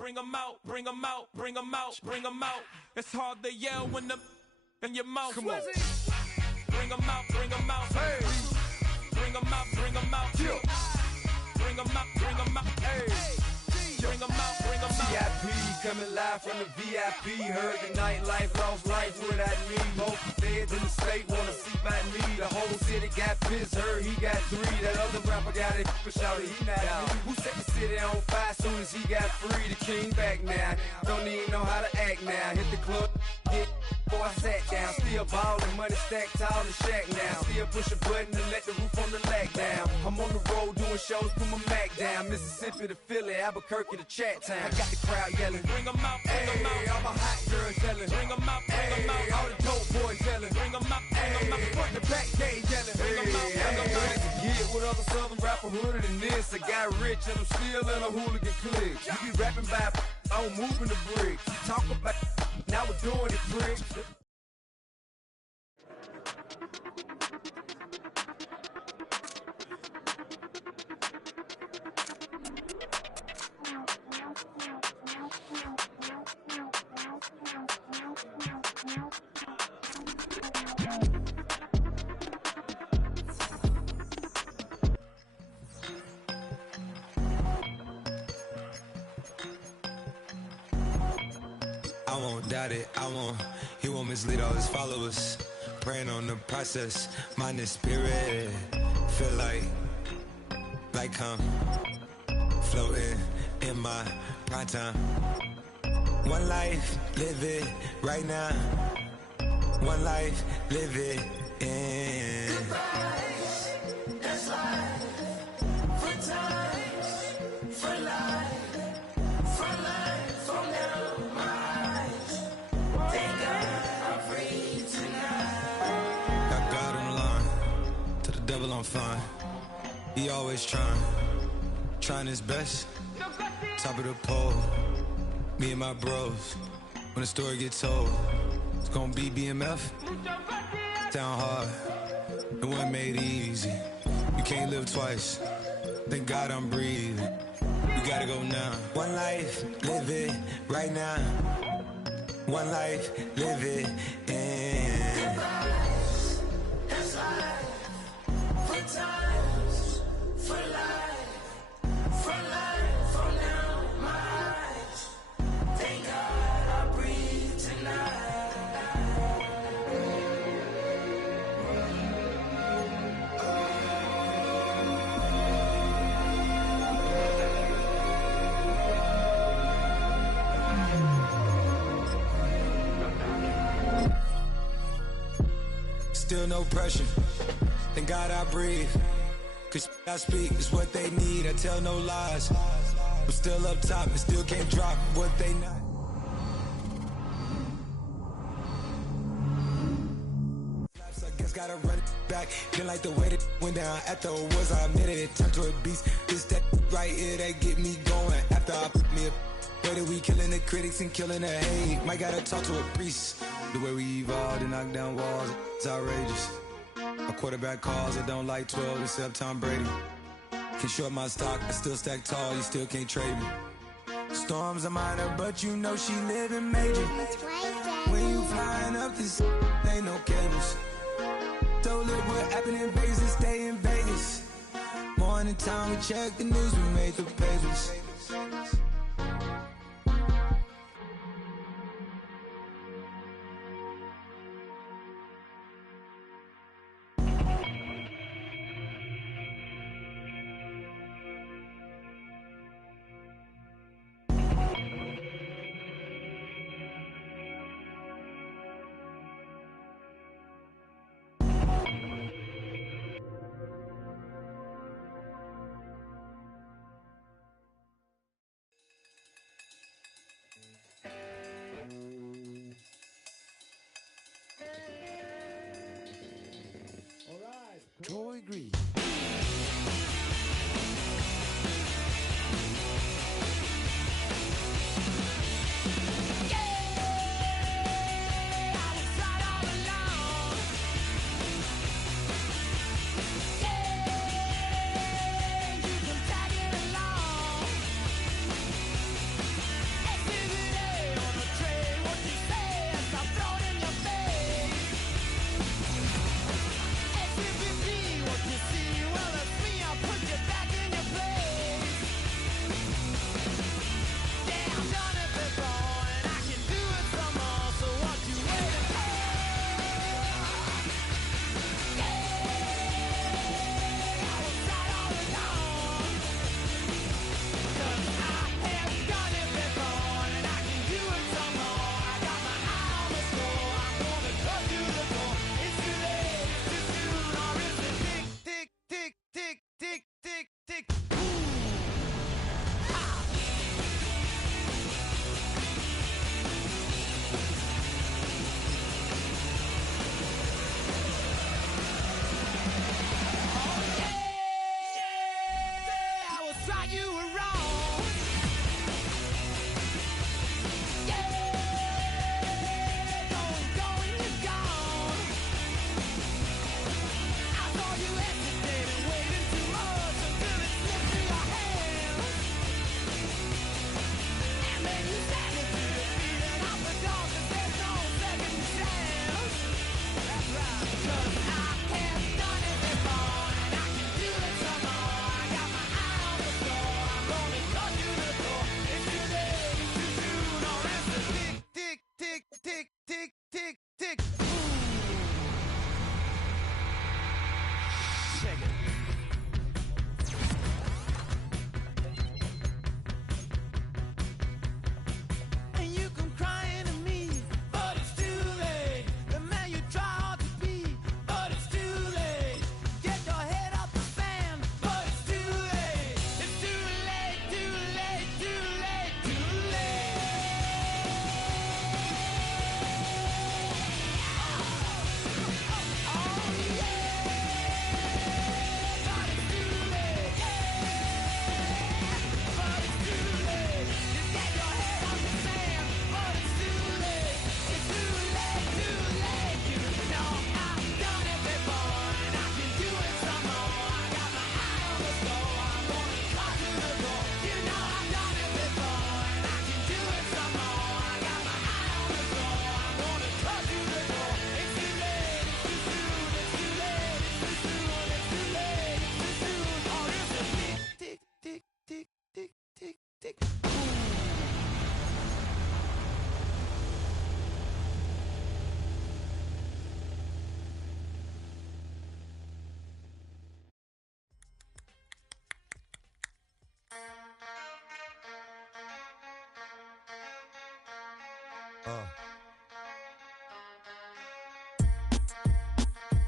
bring them out, bring them out, bring them out, bring them out. It's hard to yell when the in your mouth. Come on. Bring them out, bring them out. Hey. Bring them out, bring them out. Yeah. Bring them out, bring them out. Hey. Bring them out, bring them out. VIP coming live from the VIP. Heard the nightlife, lost life without me. Most feds in the state wanna see by me. The whole city got pissed, heard he got 3. That other rapper got it, but shouted he not out. Who set the city on fire soon as he got free? The king back now, don't even know how to act now. Hit the club, get before I sat down. Still ballin', money stacked tall in shack now. Still push a button and let the roof on the lag down. I'm on the road doing shows, put my Mac down. Mississippi to Philly, Albuquerque to Chat Town. I got the crowd yelling, bring them out, bring them out. All my hot girls yelling, bring them out, bring them out. All the dope boys yelling, bring them out, bring them out. Front the back gate yelling, bring them out, bring them out. Get with other southern rapper hooded than this. I got rich and I'm still in a hooligan clique. You be rapping by, I'm moving the bricks. Talk about, now we're doing it, bricks. I won't doubt it, he won't mislead all his followers. Praying on the process, mind and spirit. Feel like I'm floating in my prime time. One life, live it right now. One life, live it in. Goodbyes, that's life. For times, for life. For life, from now, my eyes. Thank God I'm free tonight. Got God on the line, to the devil I'm fine. He always trying his best. Top of the pole, me and my bros. When the story gets told, it's gonna be BMF. Down hard, it wasn't made easy. You can't live twice. Thank God I'm breathing. We gotta go now. One life, live it right now. One life, live it in. Goodbyes, that's life. For times, for life. For life, from now, my eyes. Thank God I breathe tonight. Still no pressure. Thank God I breathe. Cause I speak is what they need. I tell no lies. I'm still up top and still can't drop what they not. I guess gotta run it back. Didn't like the way that went down. After it was, I admitted it turned to a beast. This that right here that get me going. After I put me a way that we killing the critics and killing the hate. Might gotta talk to a priest. The way we evolved and knock down walls, it's outrageous. My quarterback calls, I don't like 12 except Tom Brady. Can short my stock, I still stack tall, you still can't trade me. Storms are minor, but you know she living major. When you flying up this, ain't no cables. So look what happened in Vegas and stay in Vegas. Morning time, we check the news, we made the pages. Troy Green.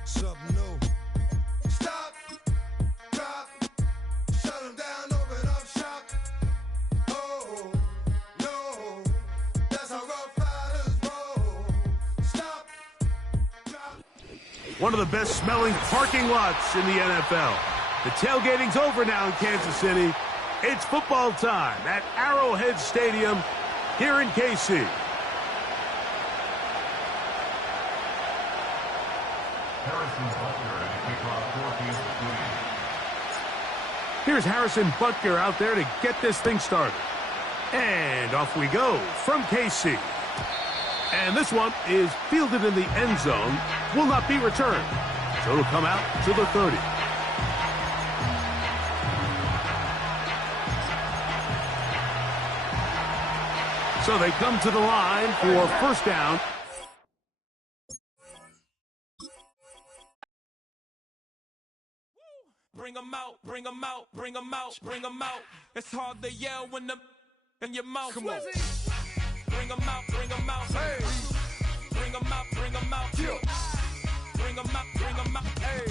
Something new. Stop, drop, shut them down, open up shop. Oh, no, that's how Rough Riders roll. Stop, drop. One of the best smelling parking lots in the NFL. The tailgating's over now in Kansas City. It's football time at Arrowhead Stadium here in KC. Here's Harrison Butker out there to get this thing started. And off we go from KC. And this one is fielded in the end zone, will not be returned. So it'll come out to the 30. So they come to the line for first down. Bring 'em out, bring 'em out, bring 'em out, bring 'em out. It's hard to yell when the in your mouth. Come on. Bring 'em out, bring 'em out. Hey. Bring 'em out, bring 'em out. Yeah. Bring 'em out, bring 'em out. Hey.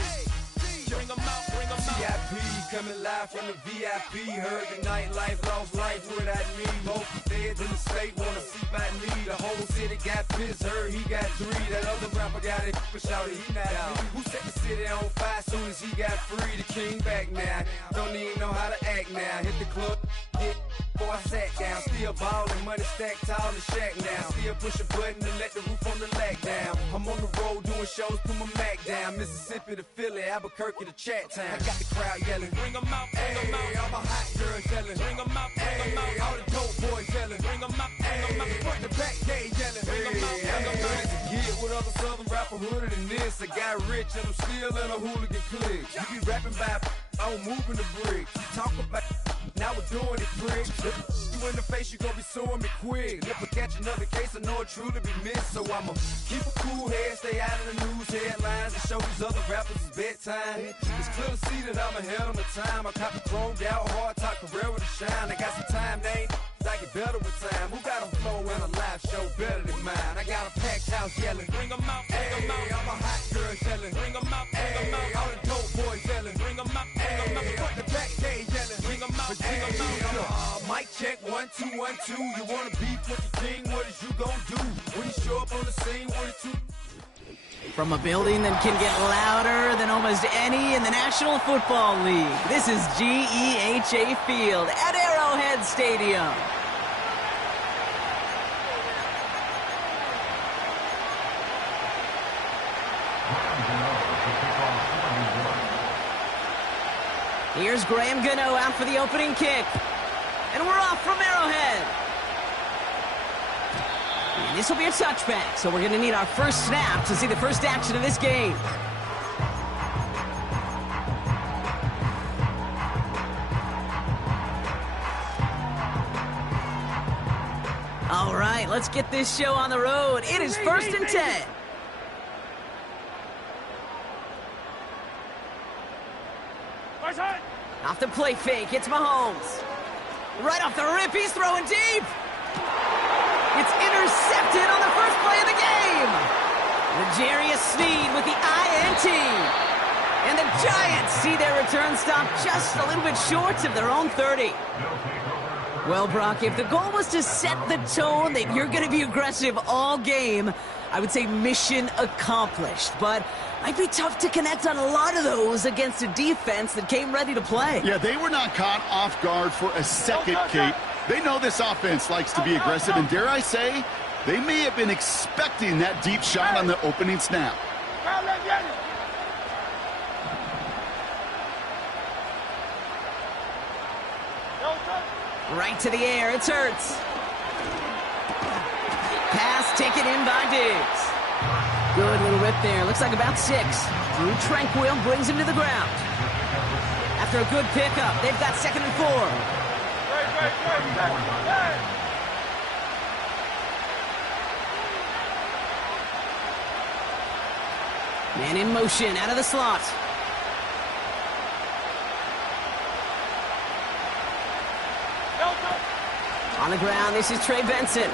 Bring 'em out, bring 'em out. VIP coming live from the VIP. Heard the nightlife, lost life without me. Most feds in the state wanna see by me. The whole city got pissed, heard he got 3. That other rapper got it, but shouted he not me. Who set the city on fire soon as he got free? The king back now, don't even know how to act now. Hit the club, get before I sat down. Still ballin', money stacked tall in the shack now. Still push a button to let the roof on the lack down. I'm on the road doing shows, put my Mac down. Mississippi to Philly, Albuquerque to Chat Town. I got the crowd yelling. Bring 'em out, bring 'em out. Hey, all my hot girls yelling. Bring 'em out, bring 'em out. All the dope boys yelling. Bring 'em out, bring 'em out. Front to back, they yelling. Bring 'em out, bring 'em out. To get with other southern rapper hooded than this. I got rich and I'm still in a hooligan clique. You be rapping by I'm moving the bricks. You talk about now we're doing it, prick. You in the face, you gon' be suing me quick. If I catch another case, I know it truly be missed. So I'ma keep a cool head, stay out of the news headlines, and show these other rappers it's bedtime. It's clear to see that I'm ahead of my time. I copy chromed out, hard top career with a shine. I got some time, name. I get better with time. Who got a flow and a live show better than mine? I got a packed house yelling. Bring 'em out, bring 'em out. All my hot girls yelling. Bring 'em out, bring 'em out. All the dope boys yelling. Bring 'em out, bring 'em out. Front to back, they yelling. Bring 'em out, bring 'em out. Mic check, 1, 2, 1, 2. You wanna beef with the king? What is you gon' do when you show up on the scene with a 2? From a building that can get louder than almost any in the National Football League, this is GEHA Field at Arrowhead Stadium. Here's Graham Gano out for the opening kick. And we're off from Arrowhead. And this will be a touchback, so we're going to need our first snap to see the first action of this game. All right, let's get this show on the road. It is 1st and 10. Off the play fake, it's Mahomes. Right off the rip, he's throwing deep. It's intercepted on the first play of the game. L'Jarius Sneed with the INT. And the Giants see their return stop just a little bit short of their own 30. Well, Brock, if the goal was to set the tone that you're going to be aggressive all game, I would say mission accomplished. But might be tough to connect on a lot of those against a defense that came ready to play. Yeah, they were not caught off guard for a second, Kate. They know this offense likes to be aggressive, and dare I say, they may have been expecting that deep shot on the opening snap. Right to the air, it's Hurts. Pass taken in by Diggs. Good little rip there, looks like about 6. Drew Tranquill brings him to the ground. After a good pickup, they've got 2nd and 4. Man in motion, out of the slot. On the ground, this is Trey Benson.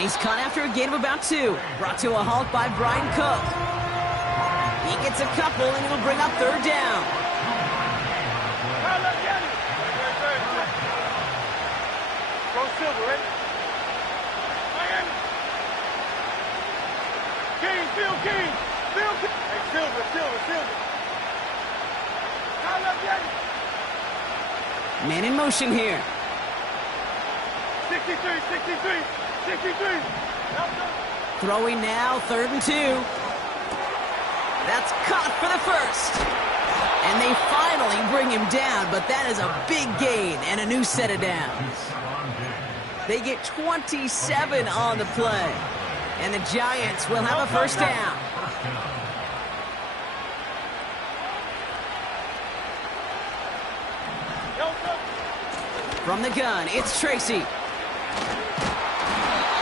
And he's caught after a gain of about 2. Brought to a halt by Brian Cook. He gets a couple, and it'll bring up third down. Go Silver, ready? Miami. King, Phil King. Phil King. Hey, Silver. Man in motion here. 63. Throwing now, 3rd and 2. That's caught for the first. And they finally bring him down, but that is a big gain and a new set of downs. They get 27 on the play. And the Giants will have a first down. From the gun, it's Tracy.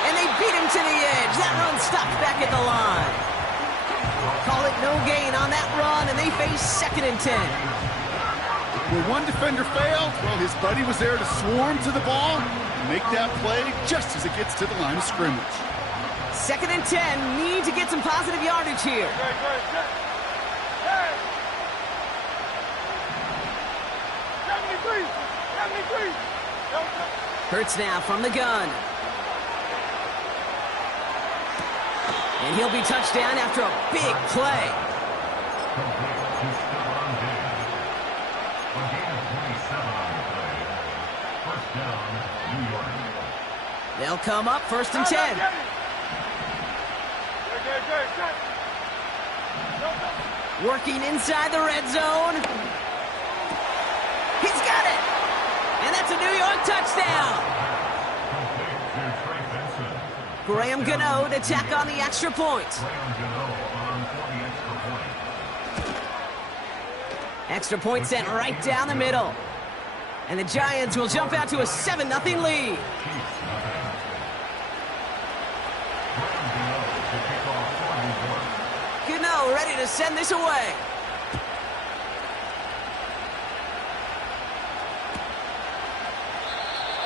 And they beat him to the edge. That run stopped back at the line. Call it no gain on that run, and they face 2nd and 10. When one defender failed, well, his buddy was there to swarm to the ball and make that play just as it gets to the line of scrimmage. 2nd and 10, need to get some positive yardage here. Hurts now from the gun. And he'll be touched down after a big play. They'll come up 1st and 10. Working inside the red zone. He's got it! And that's a New York touchdown! Graham Gano to tack on the extra point. Extra point sent right down the middle. And the Giants will jump out to a 7-0 lead. Gano ready to send this away.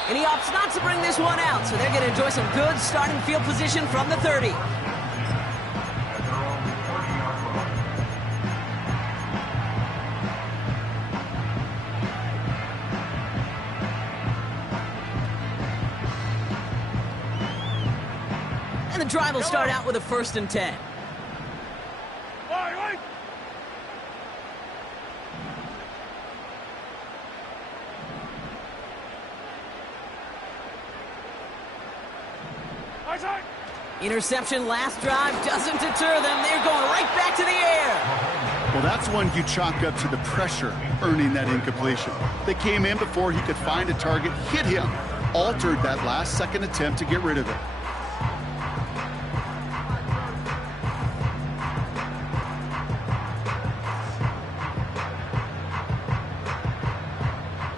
And he opts not to bring this one out, so they're going to enjoy some good starting field position from the 30. And the drive will start out with a 1st and 10. Interception last drive doesn't deter them. They're going right back to the air. Well, that's one you chalk up to the pressure earning that incompletion. They came in before he could find a target, hit him, altered that last-second attempt to get rid of it.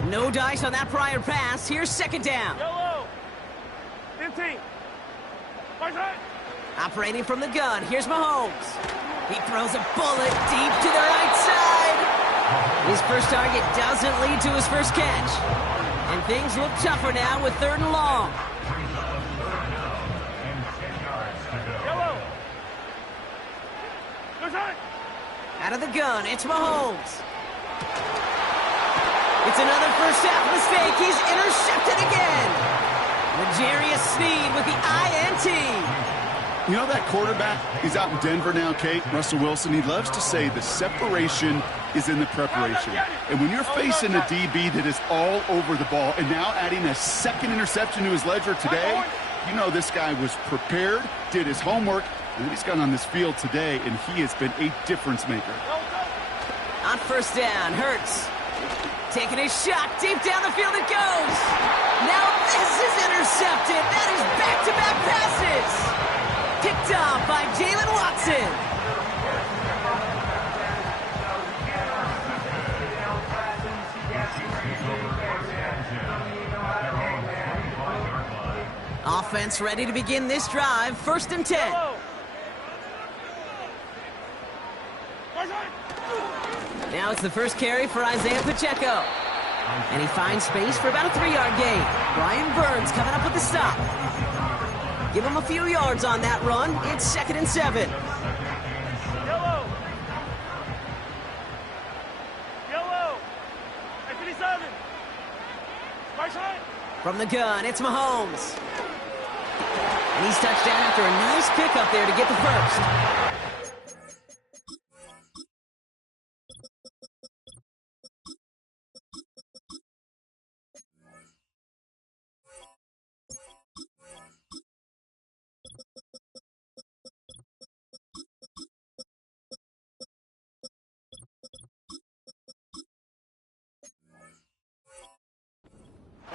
No dice on that prior pass. Here's 2nd down. Yellow. 15. Operating from the gun, here's Mahomes. He throws a bullet deep to the right side. His first target doesn't lead to his first catch. And things look tougher now with 3rd and long. Out of the gun, it's Mahomes. It's another first half mistake. He's intercepted again. L'Jarius Sneed with the INT. You know that quarterback? He's out in Denver now, Kate. Russell Wilson, he loves to say the separation is in the preparation. And when you're facing a DB that is all over the ball and now adding a 2nd interception to his ledger today, you know this guy was prepared, did his homework, and he's gone on this field today, and he has been a difference maker. On 1st down, Hurts. Taking a shot, deep down the field it goes. Now this is intercepted. That is back-to-back passes. Picked off by Jalen Watson. Offense ready to begin this drive. 1st and 10. Now it's the first carry for Isaiah Pacheco. And he finds space for about a 3-yard gain. Brian Burns coming up with the stop. Give him a few yards on that run. It's 2nd and 7. Yellow. Yellow. Hey, 57. Right side. From the gun, it's Mahomes. And he's touchdown after a nice pickup there to get the first.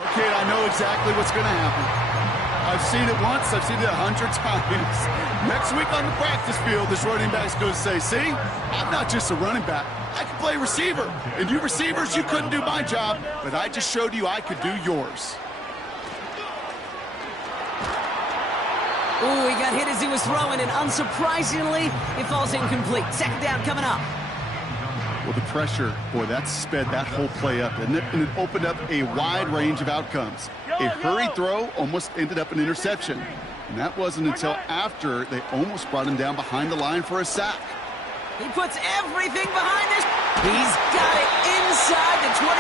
Okay, I know exactly what's going to happen. I've seen it once, I've seen it 100 times. Next week on the practice field, this running back's going to say, see, I'm not just a running back. I can play receiver. And you receivers, you couldn't do my job, but I just showed you I could do yours. Ooh, he got hit as he was throwing, and unsurprisingly, it falls incomplete. 2nd down coming up. Well, the pressure, boy, that sped that whole play up, didn't it? And it opened up a wide range of outcomes. A hurried throw almost ended up an interception. And that wasn't until after they almost brought him down behind the line for a sack. He puts everything behind this. He's got it inside the 25.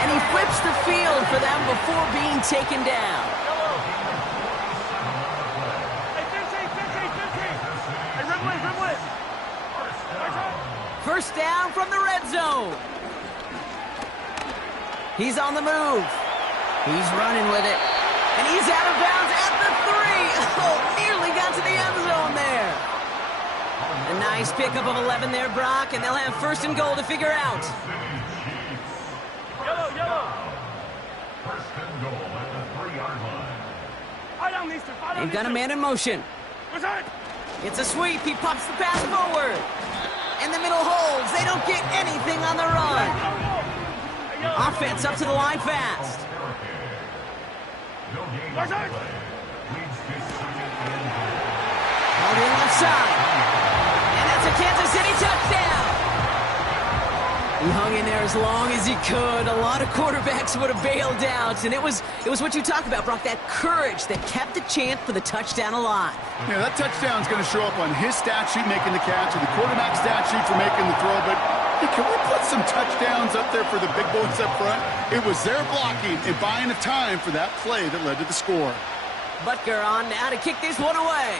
And he flips the field for them before being taken down. First down from the red zone. He's on the move. He's running with it. And he's out of bounds at the 3. Oh, nearly got to the end zone there. A nice pickup of 11 there, Brock, and they'll have 1st and goal to figure out. Yellow, yellow. 1st and goal at the 3-yard line. They've got a man in motion. It's a sweep. He pops the pass forward. And the middle holds. They don't get anything on the run. Offense up to the line fast. Holding left side. And that's a Kansas City touchdown. He hung in there as long as he could. A lot of quarterbacks would have bailed out. And it was what you talk about, Brock, that courage that kept the chant for the touchdown alive. Yeah, that touchdown's going to show up on his stat sheet making the catch and the quarterback's stat sheet for making the throw. But hey, can we put some touchdowns up there for the big boys up front? It was their blocking and buying the time for that play that led to the score. Butker on now to kick this one away.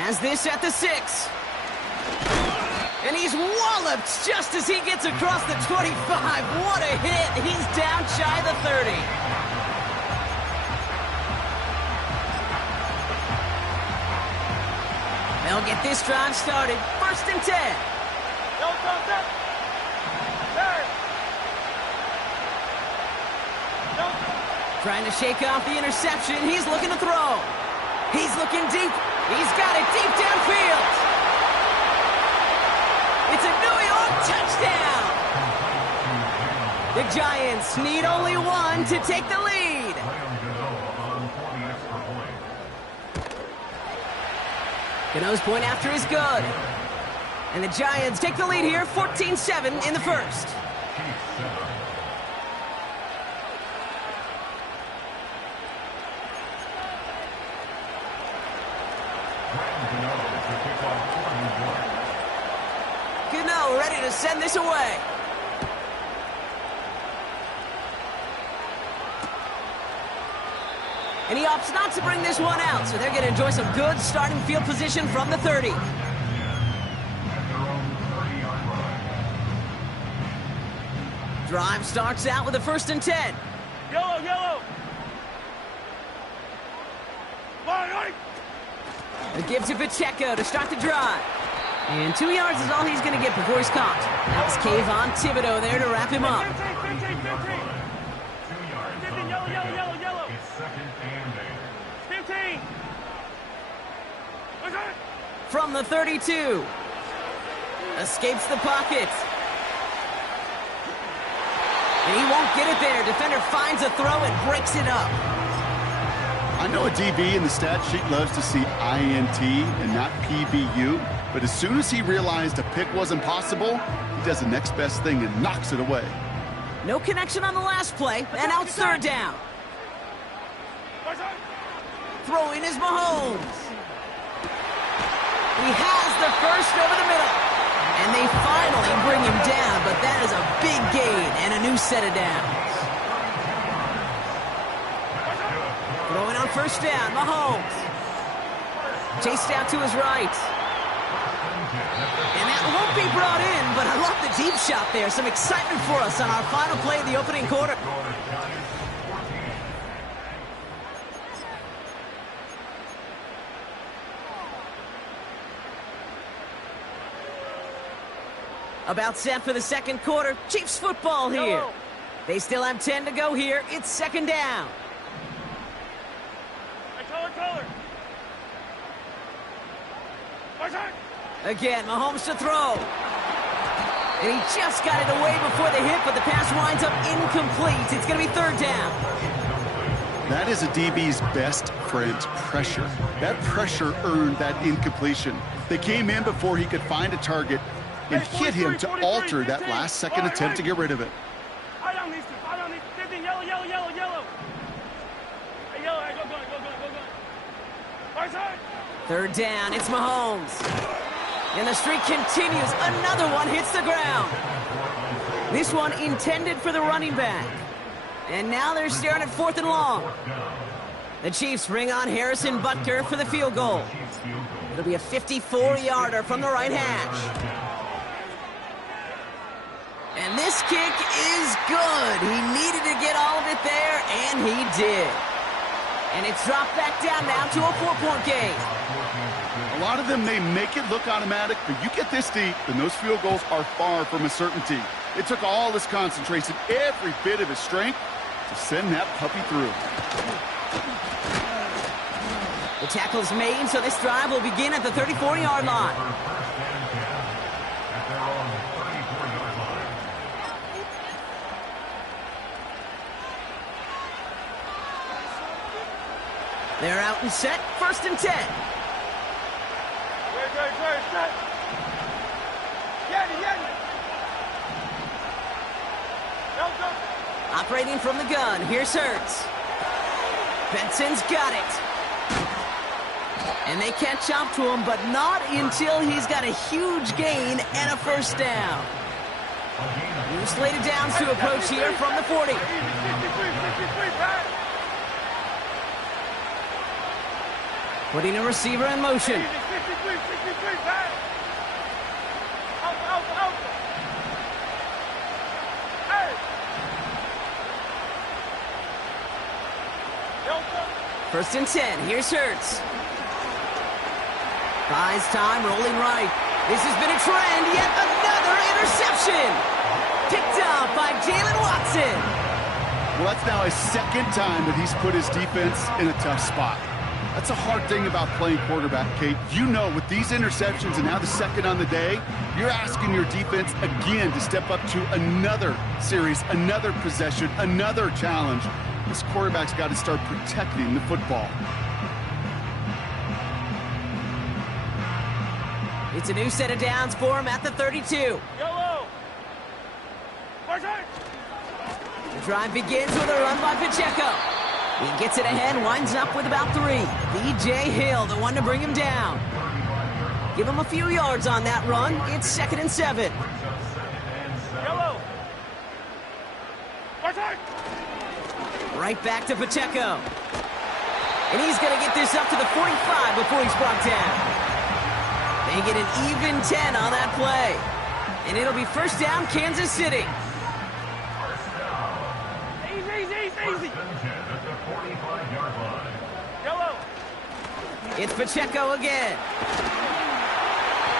Has this at the 6. And he's walloped just as he gets across the 25. What a hit. He's down shy of the 30. They'll get this drive started. 1st and 10. Trying to shake off the interception. He's looking to throw. He's looking deep. He's got it deep downfield. It's a New York touchdown. The Giants need only one to take the lead. Gano's point after is good. And the Giants take the lead here, 14-7 in the first. Gano ready to send this away. And he opts not to bring this one out, so they're going to enjoy some good starting field position from the 30. Drive starts out with a 1st and 10. Yellow, yellow. It gives to Pacheco to start the drive. And 2 yards is all he's going to get before he's caught. That was Kayvon Thibodeau there to wrap him up. 15, yellow, yellow, yellow, yellow. 15. From the 32. Escapes the pocket. And he won't get it there. Defender finds a throw and breaks it up. I know a DB in the stat sheet loves to see INT and not PBU, but as soon as he realized a pick wasn't possible, he does the next best thing and knocks it away. No connection on the last play, and now it's third down. Throwing is Mahomes. He has the first over the middle. And they finally bring him down, but that is a big gain and a new set of downs. Throwing on first down, Mahomes. Chased out to his right. And that won't be brought in, but I love the deep shot there. Some excitement for us on our final play of the opening quarter. About set for the second quarter. Chiefs football here. They still have 10 to go here. It's second down. Again, Mahomes to throw. And he just got it away before the hit, but the pass winds up incomplete. It's going to be third down. That is a DB's best friend, pressure. That pressure earned that incompletion. They came in before he could find a target and hit him to alter that last-second attempt to get rid of it. I don't need 15, yellow. Hey, yellow, go. Third down, it's Mahomes. And the streak continues. Another one hits the ground. This one intended for the running back. And now they're staring at fourth and long. The Chiefs bring on Harrison Butker for the field goal. It'll be a 54-yarder from the right hash. And this kick is good. He needed to get all of it there, and he did. And it's dropped back down now to a 4-point game. A lot of them may make it look automatic, but you get this deep, and those field goals are far from a certainty. It took all his concentration, every bit of his strength, to send that puppy through. The tackle's made, so this drive will begin at the 34-yard line. They're out and set, first and 10. Operating from the gun, here's Hurts. Benson's got it. And they catch up to him, but not until he's got a huge gain and a first down. New slated downs to approach here from the 40. Putting a receiver in motion. First and 10, here's Hurts. Buys time, rolling right. This has been a trend, yet another interception. Picked up by Jalen Watson. Well, that's now his second time that he's put his defense in a tough spot. That's a hard thing about playing quarterback, Kate. You know, with these interceptions and now the second on the day, you're asking your defense again to step up to another series, another possession, another challenge. This quarterback's got to start protecting the football. It's a new set of downs for him at the 32. Yellow! The drive begins with a run by Pacheco. He gets it ahead, winds up with about 3. B.J. Hill, the one to bring him down. Give him a few yards on that run. It's second and 7. Yellow! Right back to Pacheco. And he's going to get this up to the 45 before he's brought down. They get an even 10 on that play. And it'll be first down, Kansas City. Easy. Yellow. It's Pacheco again.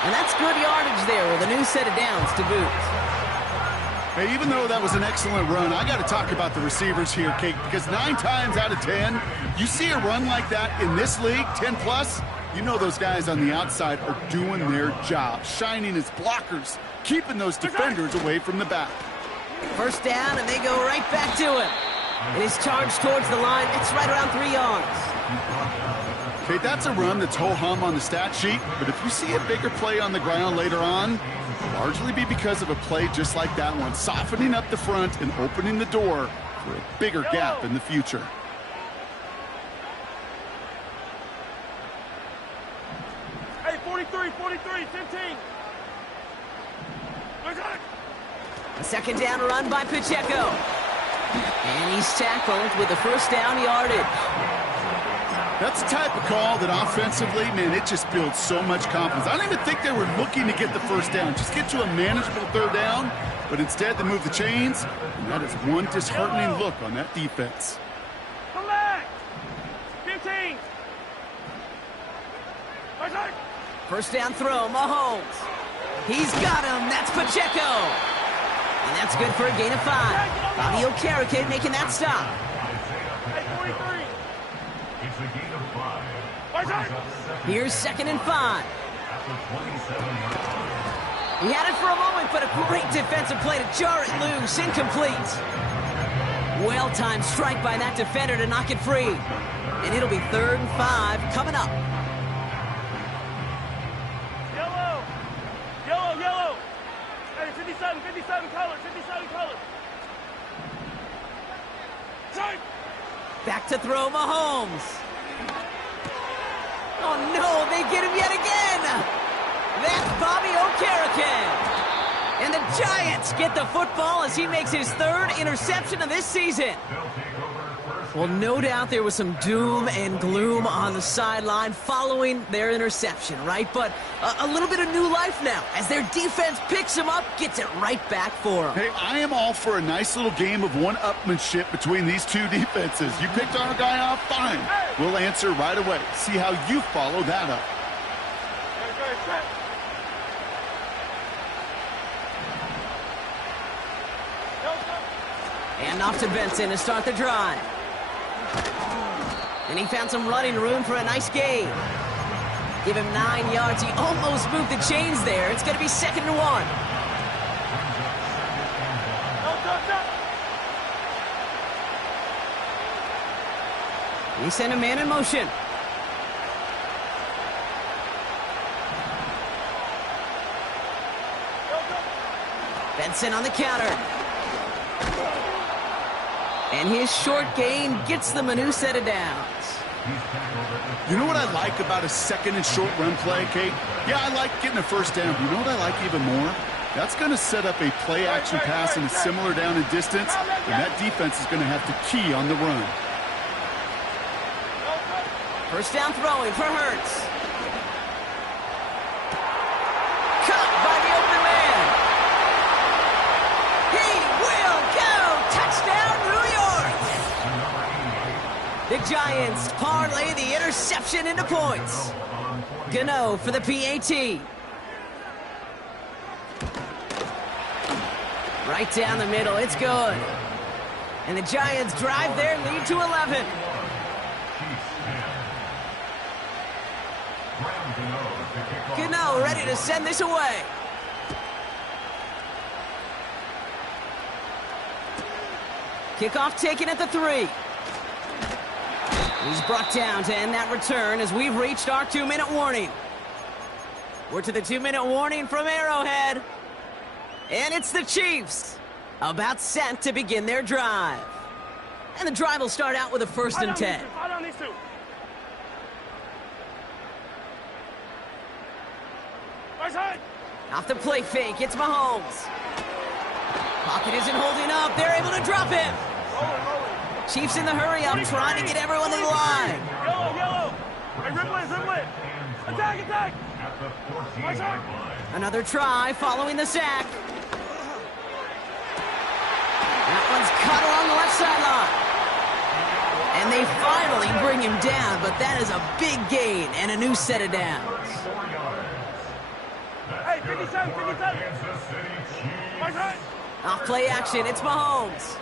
And that's good yardage there with a new set of downs to boot. Hey, even though that was an excellent run, I got to talk about the receivers here, Kate, because 9 times out of 10, you see a run like that in this league, 10+, you know those guys on the outside are doing their job, shining as blockers, keeping those defenders away from the back. First down, and they go right back to him. And he's charged towards the line. It's right around 3 yards. Okay, that's a run that's ho-hum on the stat sheet, but if you see a bigger play on the ground later on, Largely be because of a play just like that one, softening up the front and opening the door for a bigger gap in the future. Hey, 43, 15. A second down run by Pacheco. And he's tackled with the first down yardage. That's the type of call that offensively, man, it just builds so much confidence. I don't even think they were looking to get the first down. Just get to a manageable third down, but instead they move the chains, and that is one disheartening look on that defense. Come back. 15. First down throw, Mahomes. He's got him. That's Pacheco. And that's good for a gain of 5. Bobby Okereke making that stop. Hey, 43. It's a gain of 5. Here's 2nd and 5. He had it for a moment, but a great defensive play to jar it loose. Incomplete. Well-timed strike by that defender to knock it free. And it'll be 3rd and 5 coming up. Yellow. Hey, 57 color. Back to throw, Mahomes. Oh, no, they get him yet again. That's Bobby Okereke. And the Giants get the football as he makes his 3rd interception of this season. Well, no doubt there was some doom and gloom on the sideline following their interception, right? But a little bit of new life now as their defense picks him up, gets it right back for him. Hey, I am all for a nice little game of one-upmanship between these two defenses. You picked our guy off, fine. We'll answer right away. See how you follow that up. And off to Benson to start the drive. And he found some running room for a nice gain. Give him 9 yards. He almost moved the chains there. It's going to be 2nd and 1. He sent a man in motion. Benson on the counter. And his short gain gets them a new set of downs. You know what I like about a 2nd and short run play, Kate? Yeah, I like getting a first down. You know what I like even more? That's going to set up a play-action pass in a similar down and distance, and that defense is going to have to key on the run. First down throwing for Hurts. Caught by the open man. He will go. Touchdown, New York. The Giants parlay the interception into points. Gano for the PAT. Right down the middle. It's good. And the Giants drive their lead to 11. Gano ready to send this away. Kickoff taken at the 3. He's brought down to end that return as we've reached our 2-minute warning. We're to the 2-minute warning from Arrowhead. And it's the Chiefs about set to begin their drive. And the drive will start out with a 1st and 10. Off the play fake, it's Mahomes. Pocket isn't holding up. They're able to drop him. Chiefs in the hurry up, trying to get everyone in line. Yellow. Hey, ripple it. Attack. Another try following the sack. That one's caught along the left sideline. And they finally bring him down, but that is a big gain and a new set of downs. Hey, 57. Off play action, it's Mahomes.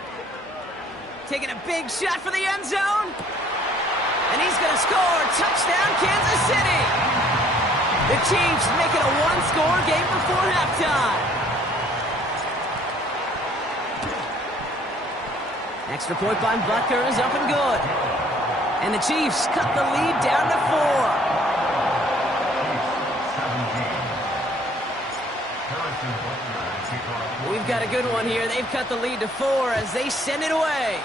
Taking a big shot for the end zone. And he's going to score. Touchdown, Kansas City. The Chiefs make it a one-score game before halftime. Extra point by Butker is up and good. And the Chiefs cut the lead down to 4. They've got a good one here. They've cut the lead to 4 as they send it away.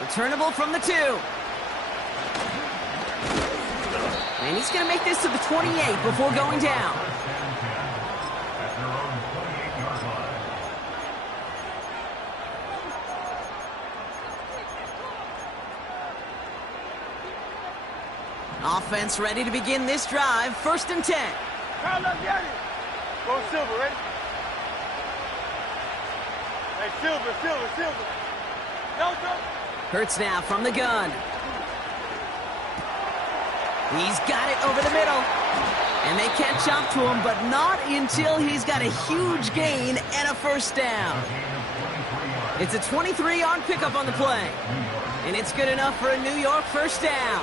Returnable from the 2. And he's going to make this to the 28 before going down. At their own 28-yard line. Offense ready to begin this drive. 1st and 10. Kyle, let's get it. Go Silver, ready? Hey, Silver. No. Hurts now from the gun. He's got it over the middle. And they catch up to him, but not until he's got a huge gain and a 1st down. It's a 23-yard pickup on the play. And it's good enough for a New York 1st down.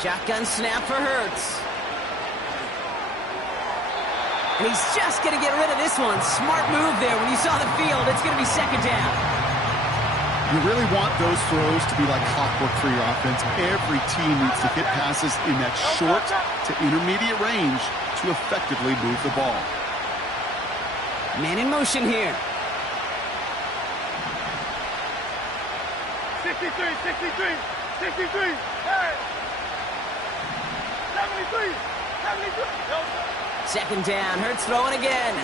Shotgun snap for Hurts. And he's just going to get rid of this one. Smart move there. When you saw the field, it's going to be 2nd down. You really want those throws to be like clockwork for your offense. Every team needs to hit passes in that short to intermediate range to effectively move the ball. Man in motion here. 63. Hey! 73. 2nd down. Hurts throwing again.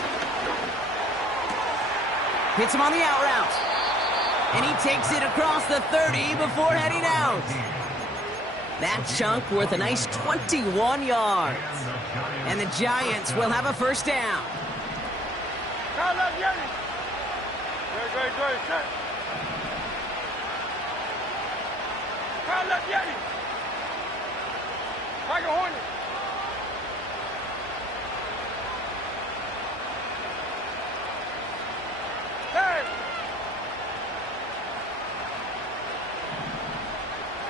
Hits him on the out route. And he takes it across the 30 before heading out. That chunk worth a nice 21 yards. And the Giants will have a 1st down. Kyle, let's get it. Great. Set. Kyle, let's get it. Tiger Hornet. Hey!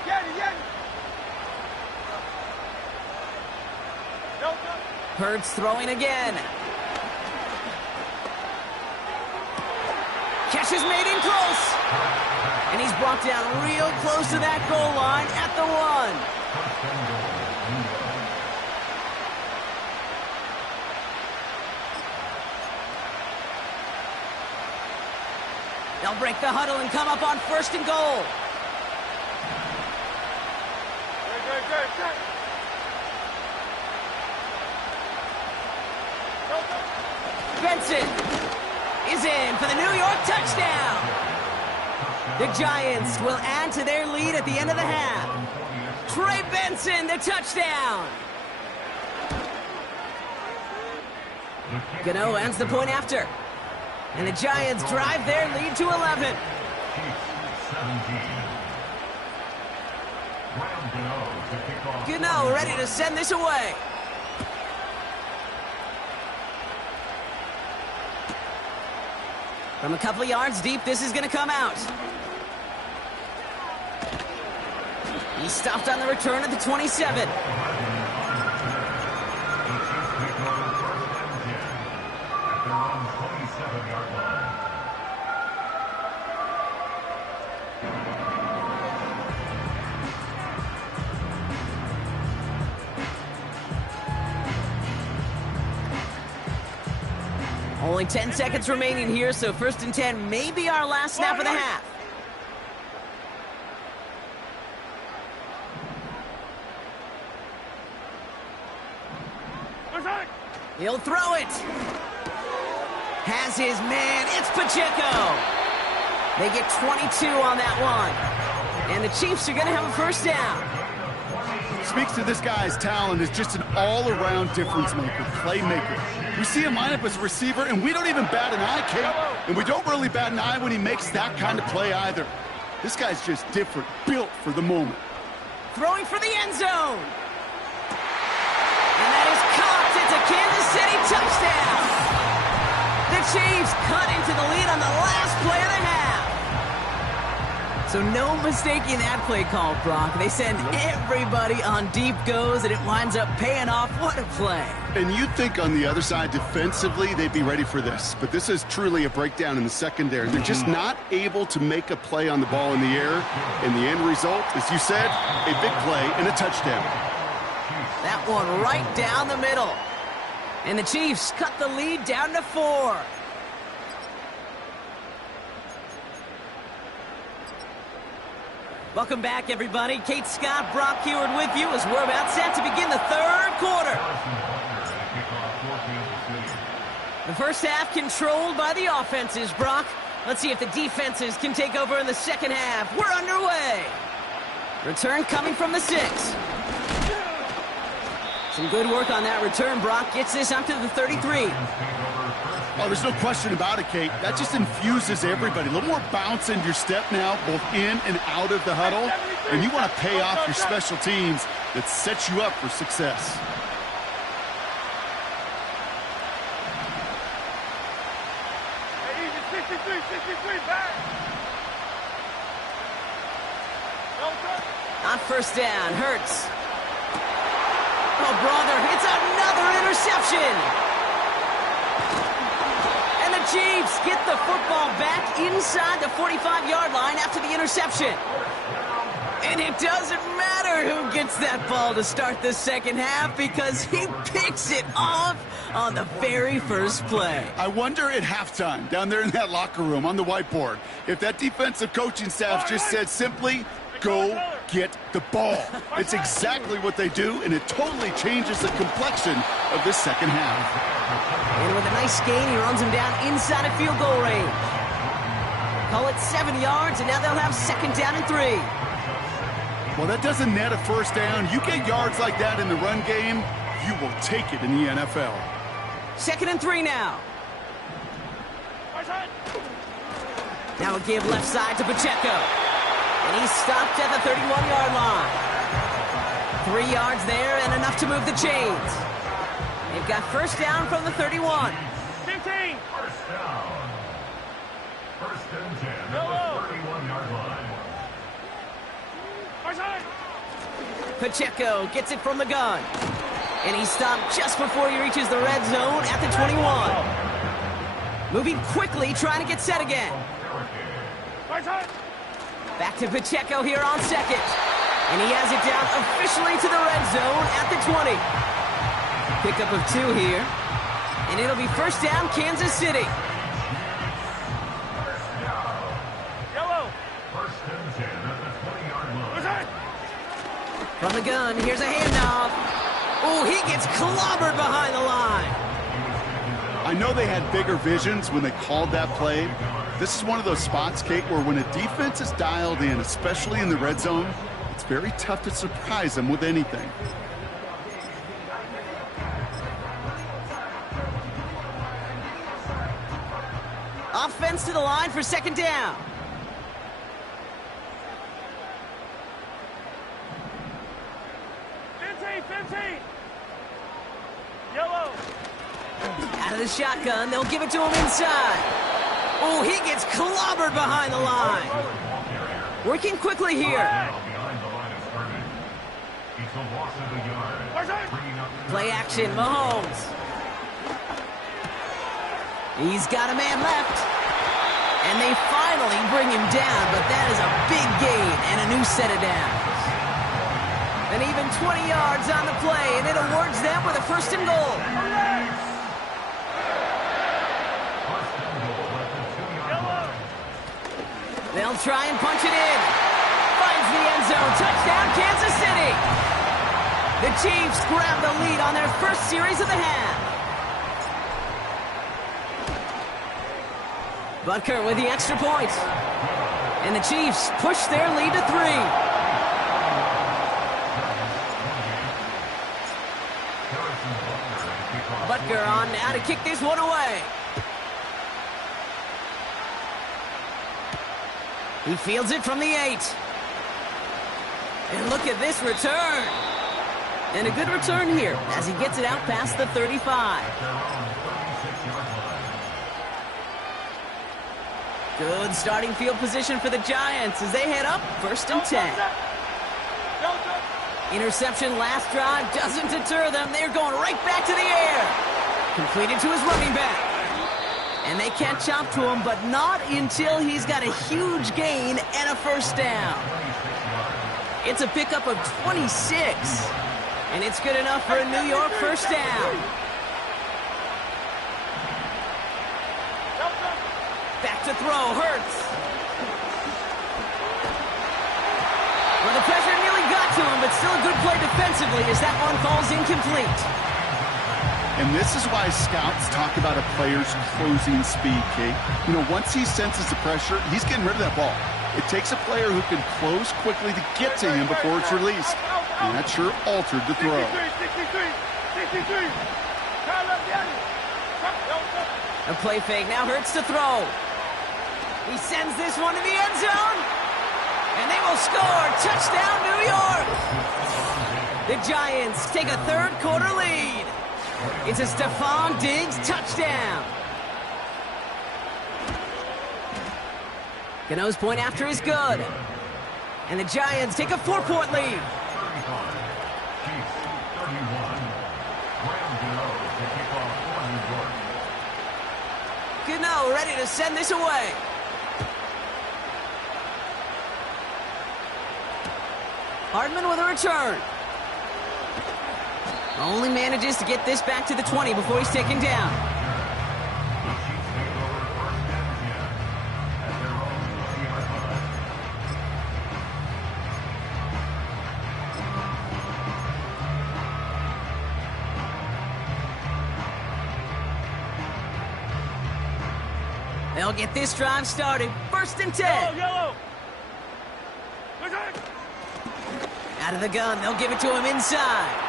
Get it. No. Hurts throwing again. Catch is made in close. And he's brought down real close to that goal line at the 1. They'll break the huddle and come up on 1st and goal. Great. Benson is in for the New York touchdown. The Giants will add to their lead at the end of the half. Trey Benson, the touchdown. Gano ends the point after. And the Giants drive their lead to 11. Gano ready to send this away. From a couple of yards deep, this is going to come out. He stopped on the return at the 27. Only 10 seconds remaining here, so 1st and 10 may be our last snap of the half. He'll throw it. Has his man. It's Pacheco. They get 22 on that one. And the Chiefs are going to have a 1st down. Speaks to this guy's talent as just an all-around difference maker, playmaker. We see him line up as a receiver, and we don't even bat an eye, Kate. And we don't really bat an eye when he makes that kind of play either. This guy's just different, built for the moment. Throwing for the end zone. And that is caught. It's a Kansas City touchdown. The Chiefs cut into the lead on the last play of the half. So no mistaking that play call, Brock. They send everybody on deep goes, and it winds up paying off. What a play. And you'd think on the other side defensively they'd be ready for this. But this is truly a breakdown in the secondary. They're just not able to make a play on the ball in the air. And the end result, as you said, a big play and a touchdown. That one right down the middle. And the Chiefs cut the lead down to 4. Welcome back, everybody. Kate Scott, Brock Heward with you as we're about set to begin the third quarter. The first half controlled by the offenses, Brock. Let's see if the defenses can take over in the second half. We're underway. Return coming from the 6. Some good work on that return, Brock. Gets this up to the 33. Oh, there's no question about it, Kate. That just infuses everybody. A little more bounce in your step now, both in and out of the huddle. And you want to pay off your special teams that sets you up for success. Hey, easy, 63, back. On first down, Hurts. Oh, brother, it's another interception. And the Chiefs get the football back inside the 45-yard line after the interception. And it doesn't matter who gets that ball to start the second half because he picks it off on the very first play. I wonder at halftime, down there in that locker room on the whiteboard, if that defensive coaching staff just said simply, go get the ball. It's exactly what they do, and it totally changes the complexion of this second half. And with a nice gain, he runs him down inside of field goal range. Call it 7 yards, and now they'll have second down and 3. Well, that doesn't net a first down. You get yards like that in the run game, you will take it in the NFL. Second and 3 now. Now a give left side to Pacheco. And he's stopped at the 31-yard line. 3 yards there and enough to move the chains. They've got first down from the 31. 15. First down. First and 10 at the 31-yard line. Pacheco gets it from the gun. And he's stopped just before he reaches the red zone at the 21. Moving quickly, trying to get set again. Back to Pacheco here on second. And he has it down officially to the red zone at the 20. Pickup of 2 here. And it'll be first down, Kansas City. Yellow. First and 10 at the 20-yard line. From the gun, here's a handoff. Oh, he gets clobbered behind the line. I know they had bigger visions when they called that play. This is one of those spots, Kate, where when a defense is dialed in, especially in the red zone, it's very tough to surprise them with anything. Offense to the line for second down. Yellow. Out of the shotgun, they'll give it to him inside. Oh, he gets clobbered behind the line. Working quickly here. Behind the line of scrimmage. It's a loss of a yard. Bringing up the Play action, Mahomes. He's got a man left. And they finally bring him down, but that is a big gain and a new set of downs. And even 20 yards on the play, and it awards them with a first and goal. They'll try and punch it in. Finds the end zone. Touchdown, Kansas City. The Chiefs grab the lead on their first series of the half. Butker with the extra point. And the Chiefs push their lead to 3. Butker on now to kick this one away. He fields it from the 8. And look at this return. And a good return here as he gets it out past the 35. Good starting field position for the Giants as they head up first and 10. Interception last drive doesn't deter them. They're going right back to the air. Completed to his running back. And they can't chop to him, but not until he's got a huge gain and a first down. It's a pickup of 26. And it's good enough for a New York first down. Back to throw, Hurts. Well, the pressure nearly got to him, but still a good play defensively as that one falls incomplete. And this is why scouts talk about a player's closing speed, Kate. You know, once he senses the pressure, he's getting rid of that ball. It takes a player who can close quickly to get to him before it's released. And that sure altered the throw. 63. A play fake, now Hurts to throw. He sends this one to the end zone. And they will score. Touchdown, New York. The Giants take a third-quarter lead. It's a Stephon Diggs touchdown. Gano's point after is good. And the Giants take a 4-point lead. 31. Graham Gano to kick off for New York. Gano ready to send this away. Hardman with a return. Only manages to get this back to the 20 before he's taken down. They'll get this drive started. First and 10. Yellow. Out of the gun, they'll give it to him inside.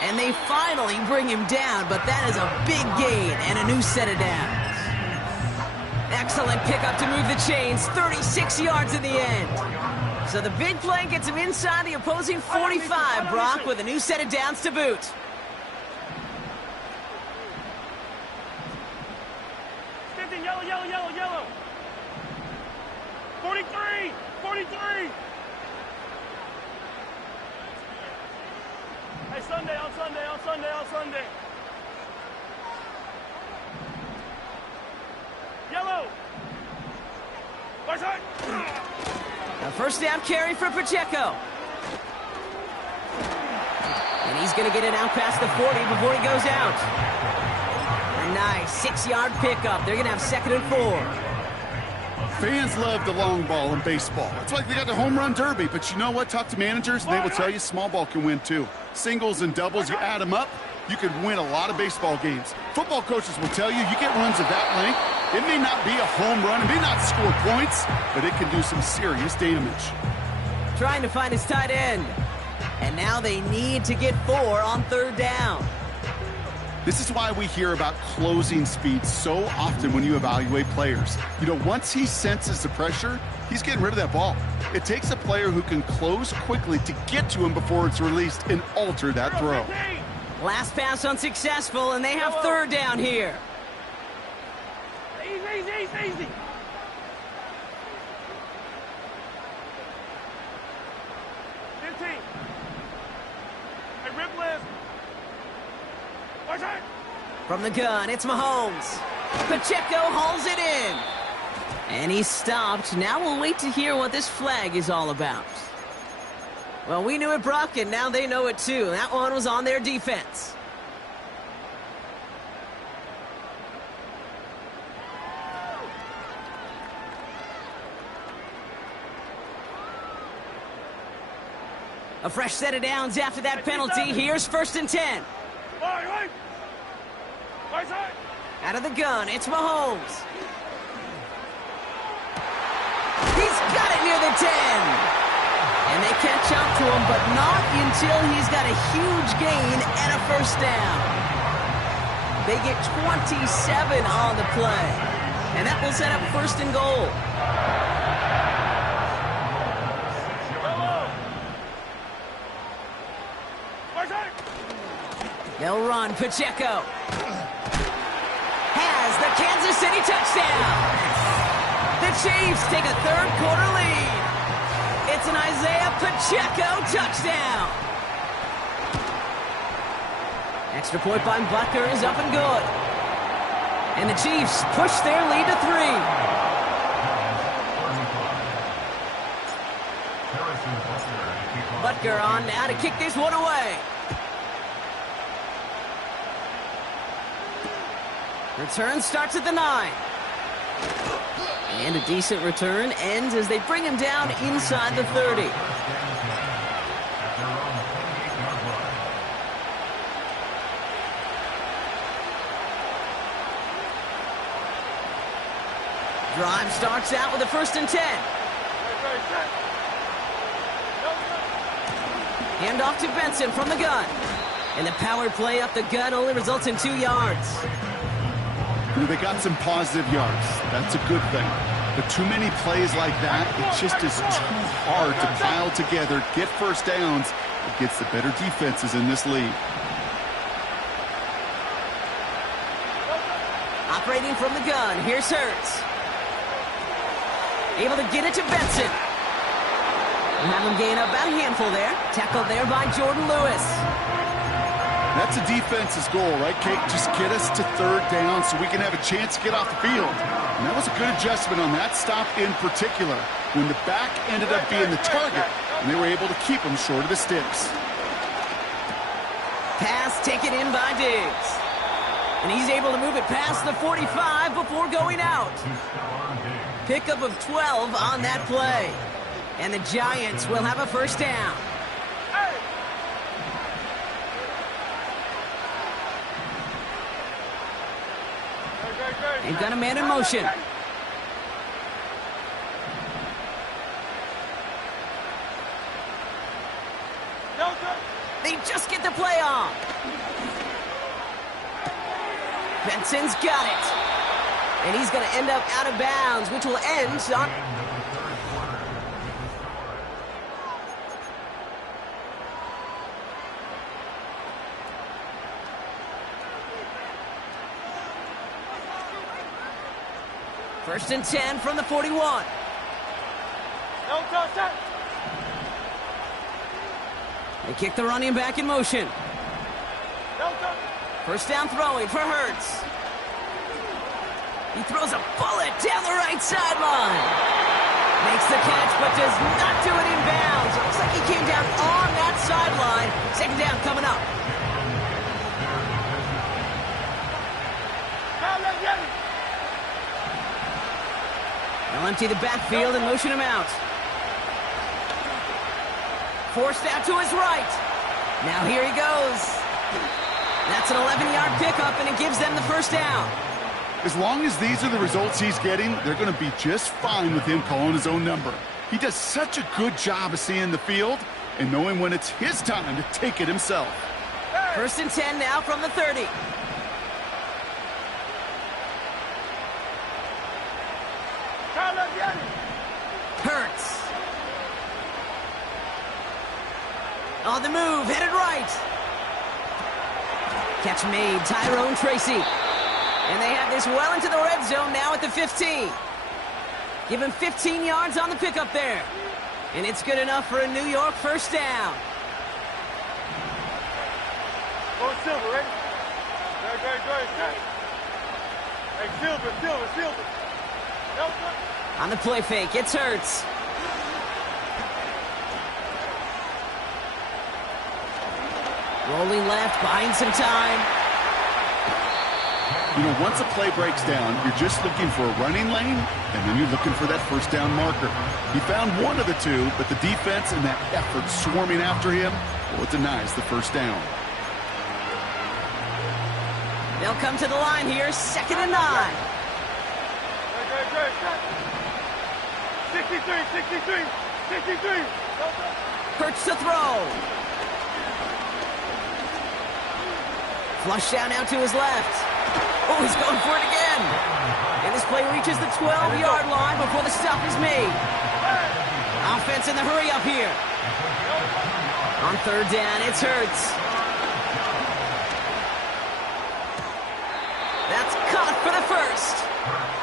And they finally bring him down, but that is a big gain and a new set of downs. Excellent pickup to move the chains, 36 yards in the end. So the big play gets him inside the opposing 45, Brock, with a new set of downs to boot. Yellow. 43. Hey, Sunday. Yellow. A first down carry for Pacheco. And he's going to get it out past the 40 before he goes out. A nice 6-yard pickup. They're going to have 2nd and 4. Fans love the long ball in baseball. It's like they got the home run derby, but you know what? Talk to managers, and they will tell you small ball can win too. Singles and doubles, you add them up, you could win a lot of baseball games. Football coaches will tell you get runs of that length. It may not be a home run, it may not score points, but it can do some serious damage. Trying to find his tight end. And now they need to get 4 on 3rd down. This is why we hear about closing speed so often when you evaluate players. You know, once he senses the pressure, he's getting rid of that ball. It takes a player who can close quickly to get to him before it's released and alter that throw. Last pass unsuccessful, and they have 3rd down here. Easy. 15. Hey, Ripley. From the gun, it's Mahomes. Pacheco hauls it in. And he's stopped. Now we'll wait to hear what this flag is all about. Well, we knew it, Brock, and now they know it too. That one was on their defense. A fresh set of downs after that penalty. Here's 1st and 10. Out of the gun, it's Mahomes. He's got it near the 10. And they catch up to him, but not until he's got a huge gain and a first down. They get 27 on the play. And that will set up 1st and goal. They'll run. Pacheco has the Kansas City touchdown. The Chiefs take a 3rd-quarter lead. It's an Isaiah Pacheco touchdown. Extra point by Butker is up and good. And the Chiefs push their lead to 3. Butker on now to kick this one away. Return starts at the 9. And a decent return ends as they bring him down inside the 30. Drive starts out with a 1st and 10. Hand off to Benson from the gun. And the power play up the gut only results in 2 yards. They got some positive yards. That's a good thing. But too many plays like that, it just is too hard to pile together, get first downs against the better defenses in this league. Operating from the gun, here's Hurts. Able to get it to Benson. And have him gain up about a handful there. Tackled there by Jordan Lewis. That's a defense's goal, right, Kate? Just get us to 3rd down so we can have a chance to get off the field. And that was a good adjustment on that stop in particular, when the back ended up being the target, and they were able to keep him short of the sticks. Pass taken in by Diggs. And he's able to move it past the 45 before going out. Pickup of 12 on that play. And the Giants will have a 1st down. They've got a man in motion. They just get the play on. Benson's got it. And he's going to end up out of bounds, which will end on... First and 10 from the 41. They kick the running back in motion. First down throwing for Hurts. He throws a bullet down the right sideline. Makes the catch, but does not do it in bounds. Looks like he came down on that sideline. 2nd down coming up. They'll empty the backfield and motion him out. Forced out to his right. Now here he goes. That's an 11-yard pickup, and it gives them the 1st down. As long as these are the results he's getting, they're going to be just fine with him calling his own number. He does such a good job of seeing the field and knowing when it's his time to take it himself. 1st and 10 now from the 30. Hurts. On the move, headed right. Catch made, Tyrone Tracy. And they have this well into the red zone now at the 15. Give him 15 yards on the pickup there. And it's good enough for a New York 1st down. Go Silver, right? Great. Hey, Silver. On the play fake, it's Hurts. Rolling left, buying some time. You know, once a play breaks down, you're just looking for a running lane, and then you're looking for that 1st down marker. He found one of the two, but the defense and that effort swarming after him, well, it denies the 1st down. They'll come to the line here, 2nd and 9. Great. 63. Hurts to throw. Flush down now to his left. Oh, he's going for it again. And this play reaches the 12-yard line before the stop is made. Offense in the hurry up here. On 3rd down, it's Hurts. That's caught for the 1st.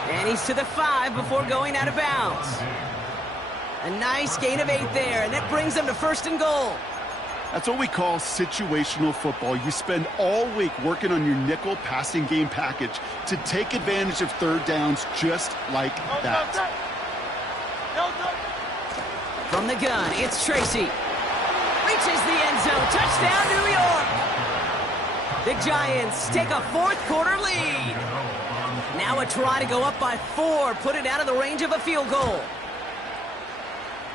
And he's to the 5 before going out of bounds. A nice gain of 8 there, and that brings them to 1st and goal. That's what we call situational football. You spend all week working on your nickel passing game package to take advantage of 3rd downs just like that. From the gun, it's Tracy. Reaches the end zone. Touchdown, New York. The Giants take a fourth-quarter lead. Now a try to go up by 4, put it out of the range of a field goal.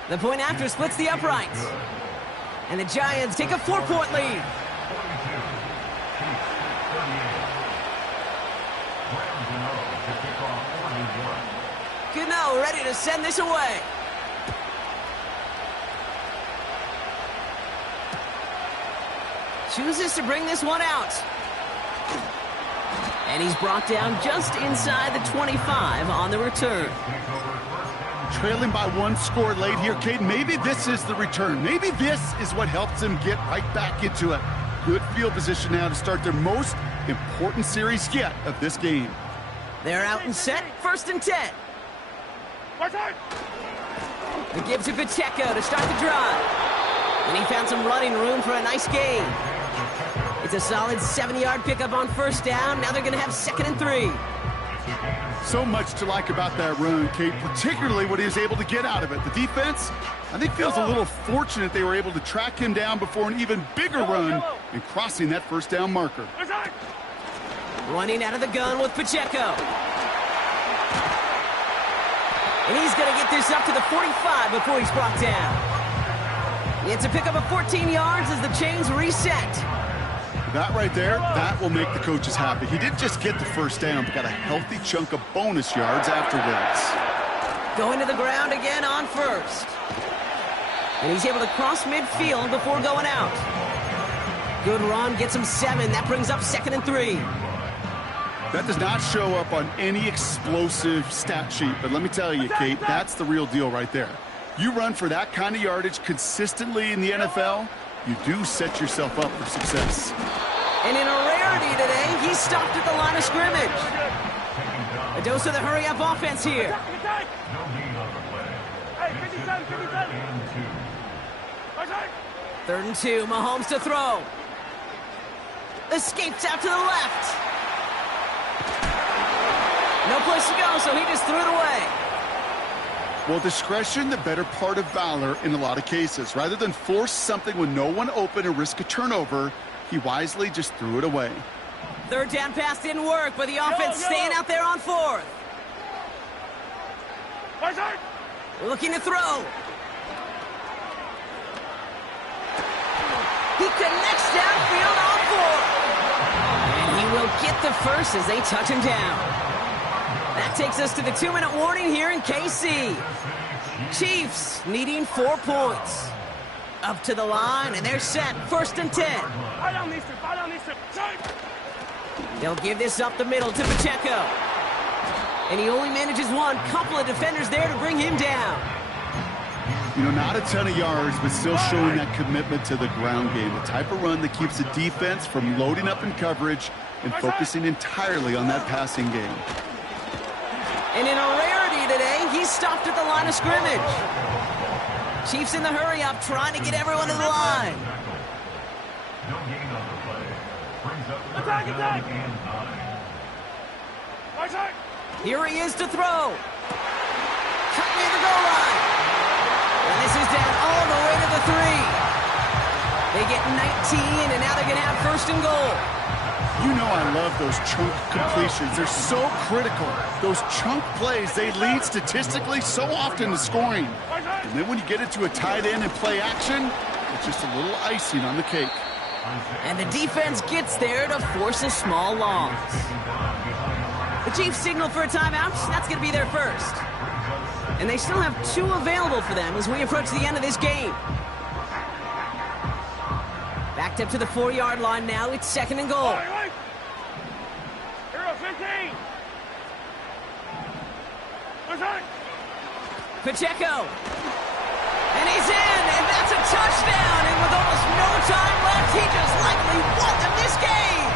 The point after splits the uprights. And the Giants take a 4-point lead. Gano ready to send this away. Chooses to bring this one out. And he's brought down just inside the 25 on the return. Trailing by 1 score late here, Kate. Maybe this is the return. Maybe this is what helps them get right back into a good field position now to start their most important series yet of this game. They're out and set, 1st and 10. The give to Pacheco to start the drive. And he found some running room for a nice gain. It's a solid 7-yard pickup on 1st down. Now they're going to have 2nd and 3. So much to like about that run, Kate, particularly what he was able to get out of it. The defense, I think, feels a little fortunate they were able to track him down before an even bigger run and crossing that 1st down marker. Running out of the gun with Pacheco. And he's going to get this up to the 45 before he's brought down. It's a pickup of 14 yards as the chains reset. That right there, that will make the coaches happy. He didn't just get the 1st down, but got a healthy chunk of bonus yards afterwards. Going to the ground again on 1st. And he's able to cross midfield before going out. Good run, gets him 7. That brings up 2nd and 3. That does not show up on any explosive stat sheet, but let me tell you, Kate, that's the real deal right there. You run for that kind of yardage consistently in the NFL, you do set yourself up for success. And in a rarity today, he's stopped at the line of scrimmage. A dose of the hurry-up offense here. Third and 2, Mahomes to throw. Escapes out to the left. No place to go, so he just threw it away. Well, discretion, the better part of valor in a lot of cases. Rather than force something with no one open and risk a turnover, he wisely just threw it away. 3rd down pass didn't work, but the offense staying out there on 4th. Looking to throw. He connects downfield on 4th. And he will get the first as they touch him down. That takes us to the 2-minute warning here in KC. Chiefs needing 4 points. Up to the line, and they're set. 1st and 10. They'll give this up the middle to Pacheco. And he only manages one. Couple of defenders there to bring him down. You know, not a ton of yards, but still showing that commitment to the ground game. The type of run that keeps the defense from loading up in coverage and focusing entirely on that passing game. And in a rarity today, he's stopped at the line of scrimmage. Chiefs in the hurry-up, trying to get everyone to the line. Here he is to throw. Cut near the goal line. And this is down all the way to the 3. They get 19, and now they're going to have 1st and goal. You know I love those chunk completions. They're so critical. Those chunk plays, they lead statistically so often to scoring. And then when you get into a tight end and play action, it's just a little icing on the cake. And the defense gets there to force a small loss. The Chiefs signal for a timeout. That's going to be their first. And they still have 2 available for them as we approach the end of this game. Backed up to the 4-yard line now. It's 2nd and goal. Pacheco. And he's in, and that's a touchdown. And with almost no time left, he just likely won them this game.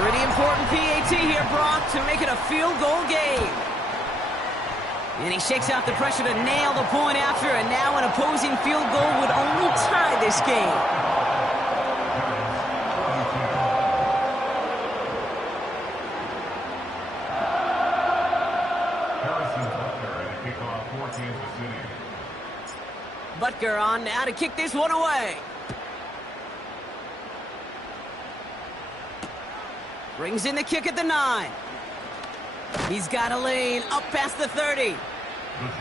Pretty important PAT here, Brock, to make it a field goal game. And he shakes out the pressure to nail the point after, and now an opposing field goal would only tie this game. Butker on now to kick this one away. Brings in the kick at the 9. He's got a lane up past the 30.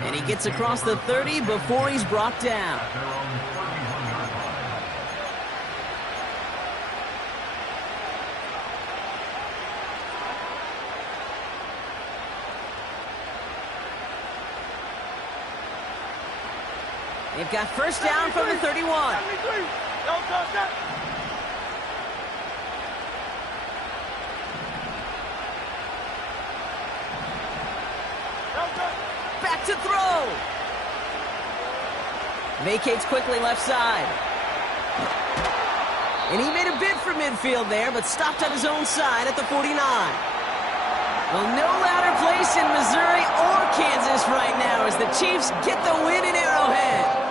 And he gets across the 30 before he's brought down. They've got first down from the 31. Back to throw. Vacates quickly left side. And he made a bid for midfield there, but stopped on his own side at the 49. Well, no louder place in Missouri or Kansas right now as the Chiefs get the win in Arrowhead.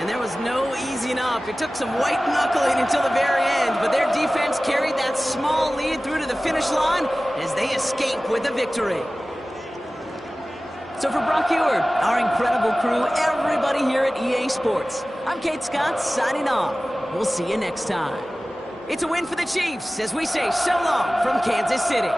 And there was no easing up. It took some white knuckling until the very end, but their defense carried that small lead through to the finish line as they escape with a victory. So for Brock Huard, our incredible crew, everybody here at EA Sports, I'm Kate Scott signing off. We'll see you next time. It's a win for the Chiefs as we say so long from Kansas City.